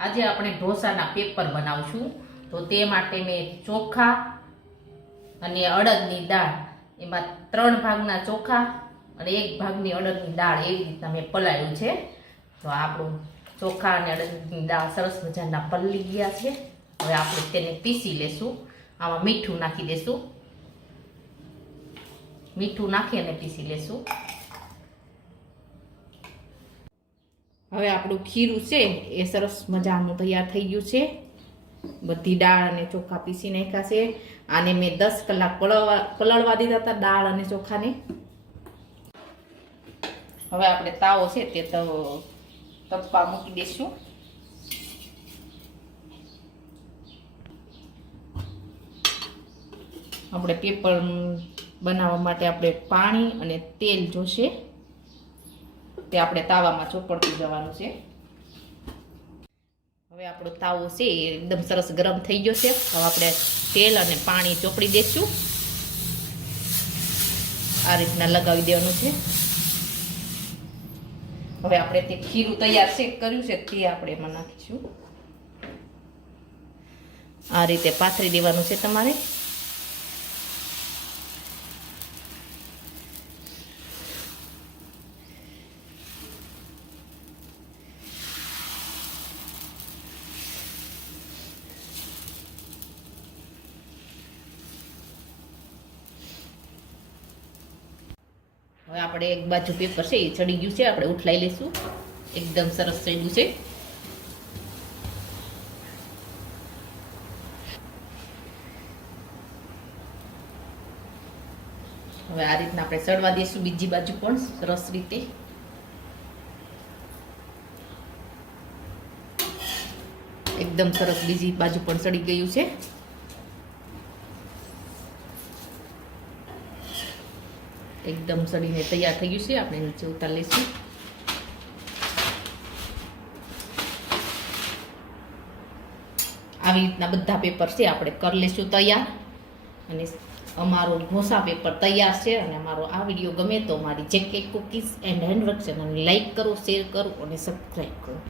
આજે આપણે ઢોસાના પેપર બનાવશું. તો તે માટે મેં ચોખા અને અડદની દાળ, એમાં 3 ભાગના ચોખા અને 1 ભાગની અડદની દાળ એવી રીતના મેં પલાળ્યું છે. તો આપણું ચોખા અને અડદની દાળ સરસ મજાના પલળી ગયા છે. હવે આપણે તેને પીસી લેશું. આમાં મીઠું નાખી દેશું. મીઠું નાખી અને પીસી લેશું. હવે આપણું ખીરું છે એ સરસ મજાનું તૈયાર થઈ ગયું છે. બધી દાળ અને ચોખા પીસી નાખ્યા છે. આને મેં 10 કલાક પલળવા દીધા હતા, દાળ અને ચોખાને. હવે આપણે તાવો છે તે તપવા મૂકી દઈશું. આપણે પેપર બનાવવા માટે આપણે પાણી અને તેલ જોશે. તે આપણે તાવામાં ચોપડતું જવાનું છે. હવે આપણો તાવો છે એ એકદમ સરસ ગરમ થઈ ગયો છે. હવે આપણે તેલ અને પાણી ચોપડી દઈશું. આ રીતના લગાવી દેવાનું છે. હવે આપણે તે ખીરું તૈયાર છે કર્યું છે તે આપણે એમાં નાખીશું. આ રીતે પાથરી દેવાનું છે તમારે. હવે આપણે એક બાજુ પેપર છે એ ચડી ગયું છે, આપણે ઉઠલાઈ લઈશું. એકદમ સરસ ચડ્યું છે. હવે આ રીતના આપણે ચડવા દઈશું બીજી બાજુ પણ સરસ રીતે. એકદમ સરસ બીજી બાજુ પણ ચડી ગયું છે. એકદમ સડીને તૈયાર થઈ ગયું છે. આપણે નીચે ઉતાર લઈશું. આવી રીતના બધા પેપર છે આપણે કરી લઈશું તૈયાર. અને અમારો ઢોસા પેપર તૈયાર છે. અને અમારો આ વિડીયો ગમે તો મારી જેકે કુકીઝ એન્ડ હેન્ડવર્ક ચેનલને લાઈક કરો, શેર કરો અને સબસ્ક્રાઈબ કરો.